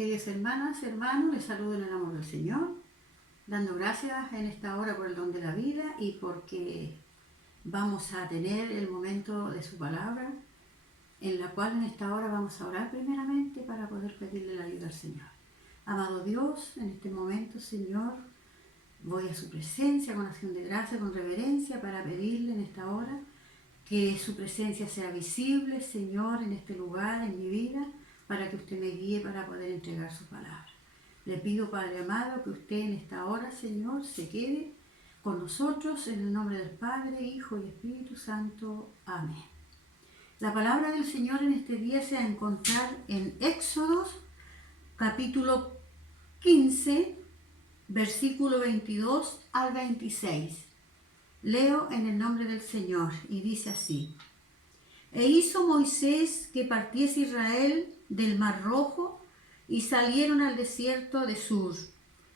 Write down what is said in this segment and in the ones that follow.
Queridas hermanas, hermanos, les saludo en el amor del Señor, dando gracias en esta hora por el don de la vida y porque vamos a tener el momento de su palabra, en la cual en esta hora vamos a orar primeramente para poder pedirle la ayuda al Señor. Amado Dios, en este momento, Señor, voy a su presencia con acción de gracia, con reverencia, para pedirle en esta hora que su presencia sea visible, Señor, en este lugar, en mi vida, para que usted me guíe para poder entregar su palabra. Le pido, Padre amado, que usted en esta hora, Señor, se quede con nosotros en el nombre del Padre, Hijo y Espíritu Santo. Amén. La palabra del Señor en este día se va a encontrar en Éxodos, capítulo 15, versículo 22 al 26. Leo en el nombre del Señor y dice así: E hizo Moisés que partiese Israel del Mar Rojo, y salieron al desierto de Sur,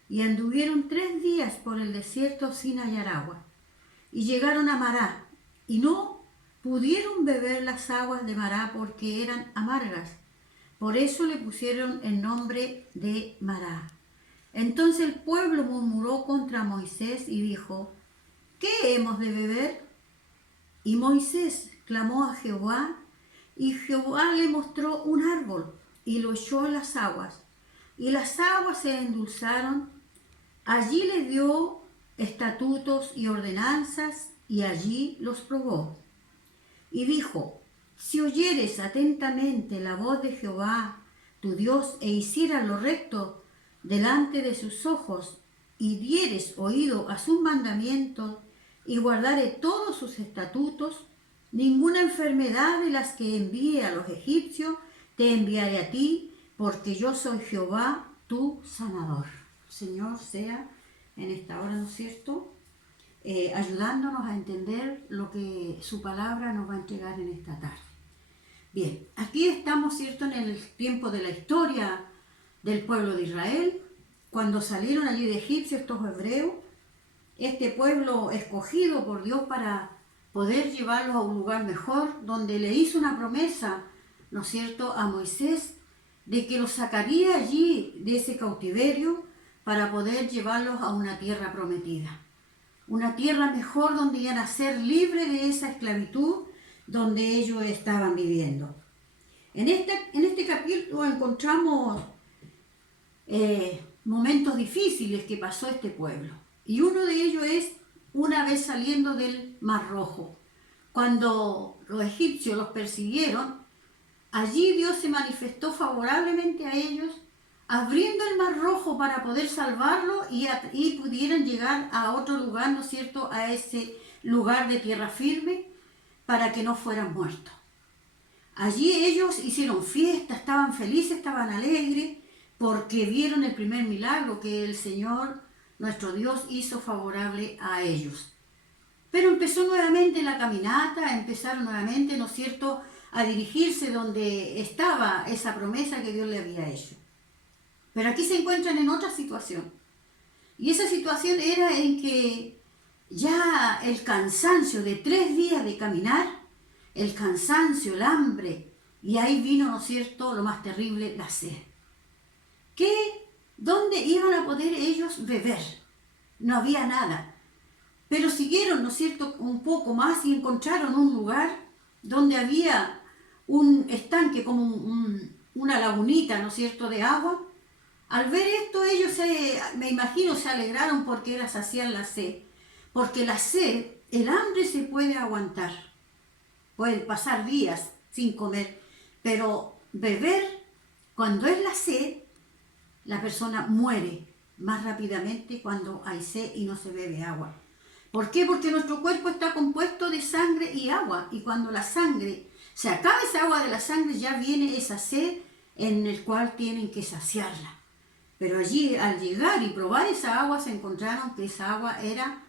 y anduvieron 3 días por el desierto sin hallar agua, y llegaron a Mará, y no pudieron beber las aguas de Mará porque eran amargas, por eso le pusieron el nombre de Mará. Entonces el pueblo murmuró contra Moisés y dijo: ¿Qué hemos de beber? Y Moisés clamó a Jehová, y Jehová le mostró un árbol, y lo echó en las aguas, y las aguas se endulzaron. Allí le dio estatutos y ordenanzas, y allí los probó. Y dijo: Si oyeres atentamente la voz de Jehová, tu Dios, e hicieras lo recto delante de sus ojos, y dieres oído a sus mandamientos, y guardare todos sus estatutos, ninguna enfermedad de las que envíe a los egipcios te enviaré a ti, porque yo soy Jehová, tu sanador. Señor sea en esta hora, ¿no es cierto?, ayudándonos a entender lo que su palabra nos va a entregar en esta tarde. Bien, aquí estamos, ¿cierto?, en el tiempo de la historia del pueblo de Israel, cuando salieron allí de Egipcio estos hebreos, este pueblo escogido por Dios para poder llevarlos a un lugar mejor, donde le hizo una promesa, ¿no es cierto?, a Moisés, de que los sacaría allí de ese cautiverio para poder llevarlos a una tierra prometida. Una tierra mejor donde iban a ser libres de esa esclavitud donde ellos estaban viviendo. En este capítulo encontramos momentos difíciles que pasó este pueblo. Y uno de ellos es una vez saliendo del Mar Rojo. Cuando los egipcios los persiguieron, allí Dios se manifestó favorablemente a ellos, abriendo el Mar Rojo para poder salvarlos y pudieran llegar a otro lugar, ¿no es cierto?, a ese lugar de tierra firme, para que no fueran muertos. Allí ellos hicieron fiesta, estaban felices, estaban alegres, porque vieron el primer milagro que el Señor, nuestro Dios, hizo favorable a ellos. Pero empezó nuevamente la caminata, empezaron nuevamente, ¿no es cierto?, a dirigirse donde estaba esa promesa que Dios le había hecho. Pero aquí se encuentran en otra situación. Y esa situación era en que ya el cansancio de 3 días de caminar, el cansancio, el hambre, y ahí vino, ¿no es cierto?, lo más terrible, la sed. ¿Dónde iban a poder ellos beber? No había nada. Pero siguieron, ¿no es cierto?, un poco más y encontraron un lugar donde había un estanque, como una lagunita, ¿no es cierto?, de agua. Al ver esto, ellos me imagino, se alegraron porque era saciar la sed. Porque la sed, el hambre se puede aguantar. Pueden pasar días sin comer. Pero beber, cuando es la sed, la persona muere más rápidamente cuando hay sed y no se bebe agua. ¿Por qué? Porque nuestro cuerpo está compuesto de sangre y agua. Y cuando la sangre, se acaba esa agua de la sangre, ya viene esa sed en el cual tienen que saciarla. Pero allí, al llegar y probar esa agua, se encontraron que esa agua era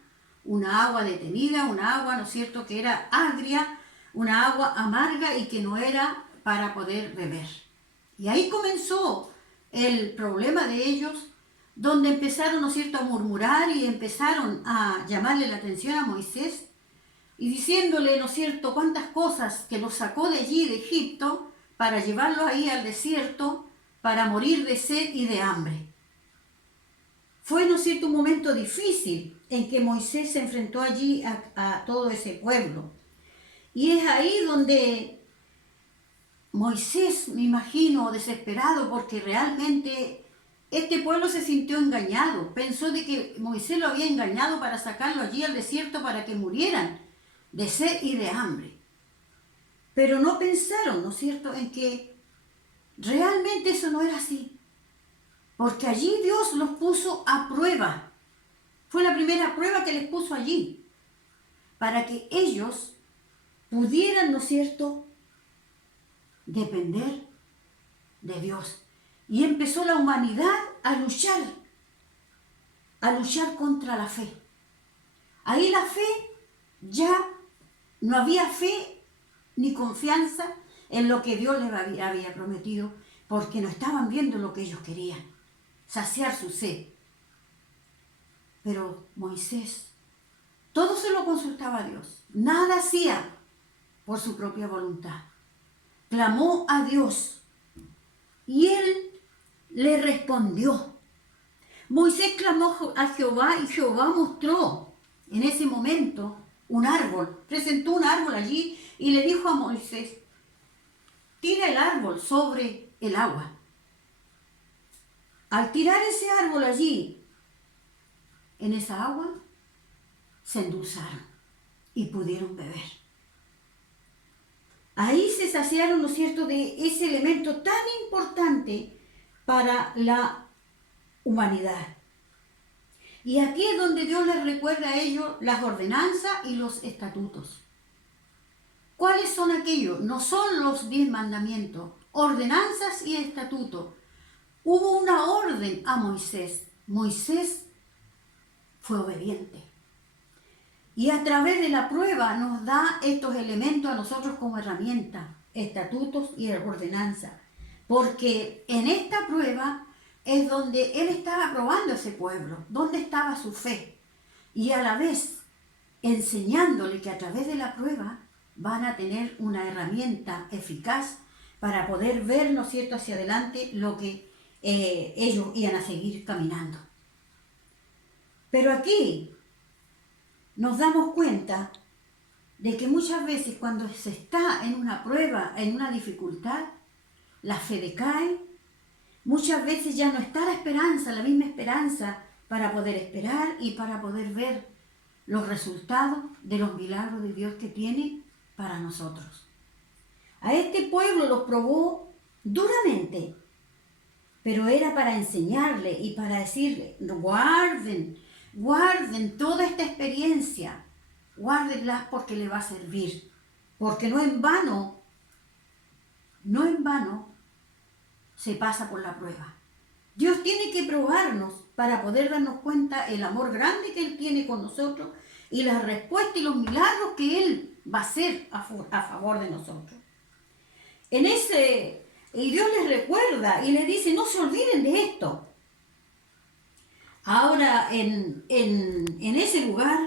una agua detenida, una agua, ¿no es cierto?, que era agria, una agua amarga y que no era para poder beber. Y ahí comenzó el problema de ellos, donde empezaron, ¿no es cierto?, a murmurar y empezaron a llamarle la atención a Moisés y diciéndole, ¿no es cierto?, cuántas cosas que los sacó de allí, de Egipto, para llevarlos ahí al desierto, para morir de sed y de hambre. Fue, ¿no es cierto?, un momento difícil en que Moisés se enfrentó allí a todo ese pueblo. Y es ahí donde Moisés, me imagino, desesperado, porque realmente este pueblo se sintió engañado. Pensó de que Moisés lo había engañado para sacarlo allí al desierto para que murieran de sed y de hambre. Pero no pensaron, ¿no es cierto?, en que realmente eso no era así. Porque allí Dios los puso a prueba. Fue la primera prueba que les puso allí. Para que ellos pudieran, ¿no es cierto?, depender de Dios. Y empezó la humanidad a luchar contra la fe. Ahí la fe, ya no había fe ni confianza en lo que Dios les había prometido, porque no estaban viendo lo que ellos querían, saciar su sed. Pero Moisés, todo se lo consultaba a Dios, nada hacía por su propia voluntad. Clamó a Dios y él le respondió. Moisés clamó a Jehová y Jehová mostró en ese momento un árbol, presentó un árbol allí y le dijo a Moisés: tira el árbol sobre el agua. Al tirar ese árbol allí, en esa agua, se endulzaron y pudieron beber. Ahí se saciaron, ¿no es cierto?, de ese elemento tan importante para la humanidad. Y aquí es donde Dios les recuerda a ellos las ordenanzas y los estatutos. ¿Cuáles son aquellos? No son los 10 mandamientos, ordenanzas y estatutos. Hubo una orden a Moisés. Moisés fue obediente. Y a través de la prueba nos da estos elementos a nosotros como herramienta, estatutos y ordenanzas. Porque en esta prueba es donde él estaba probando ese pueblo, donde estaba su fe. Y a la vez enseñándole que a través de la prueba van a tener una herramienta eficaz para poder ver, ¿no es cierto?, hacia adelante lo que ellos iban a seguir caminando. Pero aquí nos damos cuenta de que muchas veces cuando se está en una prueba, en una dificultad, la fe decae. Muchas veces ya no está la esperanza, la misma esperanza para poder esperar y para poder ver los resultados de los milagros de Dios que tiene para nosotros. A este pueblo los probó duramente, pero era para enseñarle y para decirle: guarden toda esta experiencia, guárdenla porque le va a servir, porque no en vano se pasa por la prueba. Dios tiene que probarnos para poder darnos cuenta el amor grande que Él tiene con nosotros y la respuesta y los milagros que Él va a hacer a favor de nosotros. Y Dios les recuerda y les dice: no se olviden de esto. Ahora, en ese lugar,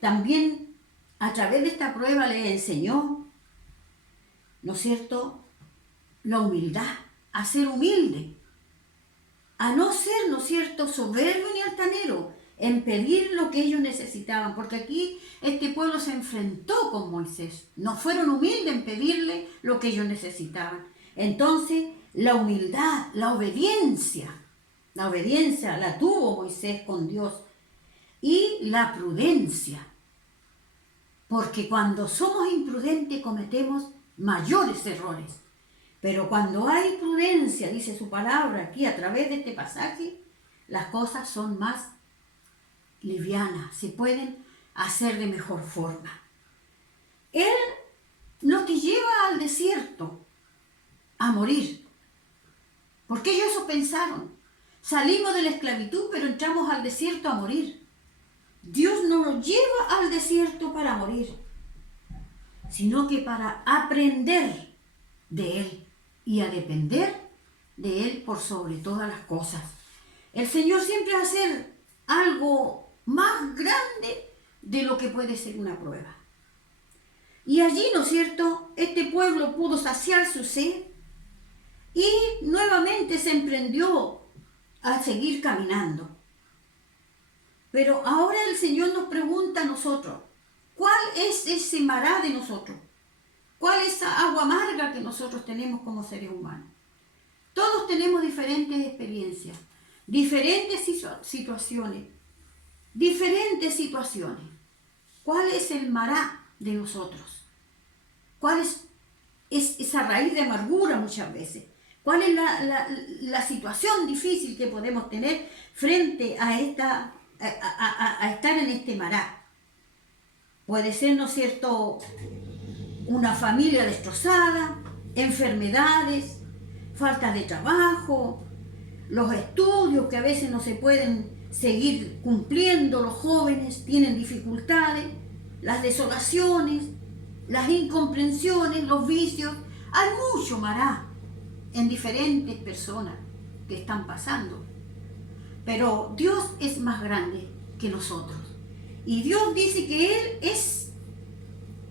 también a través de esta prueba les enseñó, ¿no es cierto?, la humildad, a ser humilde, a no ser, ¿no es cierto?, soberbio ni altanero, en pedir lo que ellos necesitaban, porque aquí este pueblo se enfrentó con Moisés, no fueron humildes en pedirle lo que ellos necesitaban. Entonces, la humildad, la obediencia la tuvo Moisés con Dios, y la prudencia, porque cuando somos imprudentes cometemos mayores errores, pero cuando hay prudencia, dice su palabra aquí a través de este pasaje, las cosas son más livianas, se pueden hacer de mejor forma. Él no te lleva al desierto a morir, porque ellos eso pensaron. Salimos de la esclavitud, pero entramos al desierto a morir. Dios no nos lleva al desierto para morir, sino que para aprender de Él y a depender de Él por sobre todas las cosas. El Señor siempre va a hacer algo más grande de lo que puede ser una prueba. Y allí, ¿no es cierto?, este pueblo pudo saciar su sed y nuevamente se emprendió a seguir caminando. Pero ahora el Señor nos pregunta a nosotros, ¿cuál es ese mará de nosotros? ¿Cuál es esa agua amarga que nosotros tenemos como seres humanos? Todos tenemos diferentes experiencias, diferentes situaciones. ¿Cuál es el mará de nosotros? ¿Cuál es esa raíz de amargura muchas veces? ¿Cuál es la situación difícil que podemos tener frente a estar en este mará? Puede ser, ¿no es cierto?, una familia destrozada, enfermedades, falta de trabajo, los estudios que a veces no se pueden seguir cumpliendo, los jóvenes tienen dificultades, las desolaciones, las incomprensiones, los vicios. Hay mucho mará en diferentes personas que están pasando. Pero Dios es más grande que nosotros. Y Dios dice que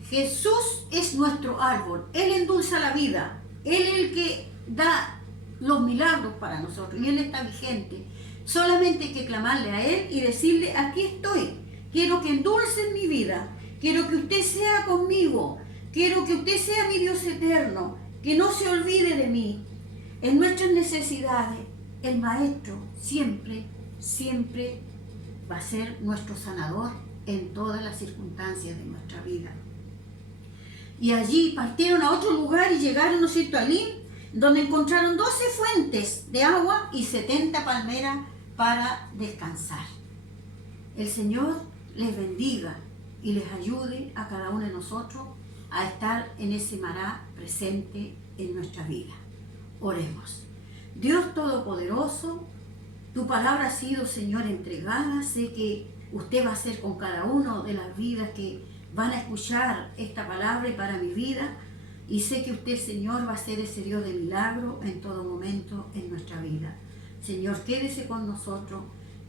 Jesús es nuestro árbol. Él endulza la vida. Él es el que da los milagros para nosotros. Y Él está vigente. Solamente hay que clamarle a Él y decirle, aquí estoy. Quiero que endulce mi vida. Quiero que usted sea conmigo. Quiero que usted sea mi Dios eterno. Que no se olvide de mí. En nuestras necesidades, el Maestro siempre va a ser nuestro sanador en todas las circunstancias de nuestra vida. Y allí partieron a otro lugar y llegaron, ¿no es cierto?, a Elim, donde encontraron 12 fuentes de agua y 70 palmeras para descansar. El Señor les bendiga y les ayude a cada uno de nosotros a estar en ese mará presente en nuestra vida. Oremos. Dios Todopoderoso, tu palabra ha sido, Señor, entregada. Sé que usted va a hacer con cada uno de las vidas que van a escuchar esta palabra y para mi vida. Y sé que usted, Señor, va a ser ese Dios de milagro en todo momento en nuestra vida. Señor, quédese con nosotros.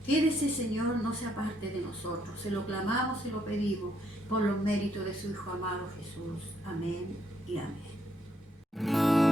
Quédese, Señor, no se aparte de nosotros. Se lo clamamos, se lo pedimos por los méritos de su Hijo amado Jesús. Amén y amén.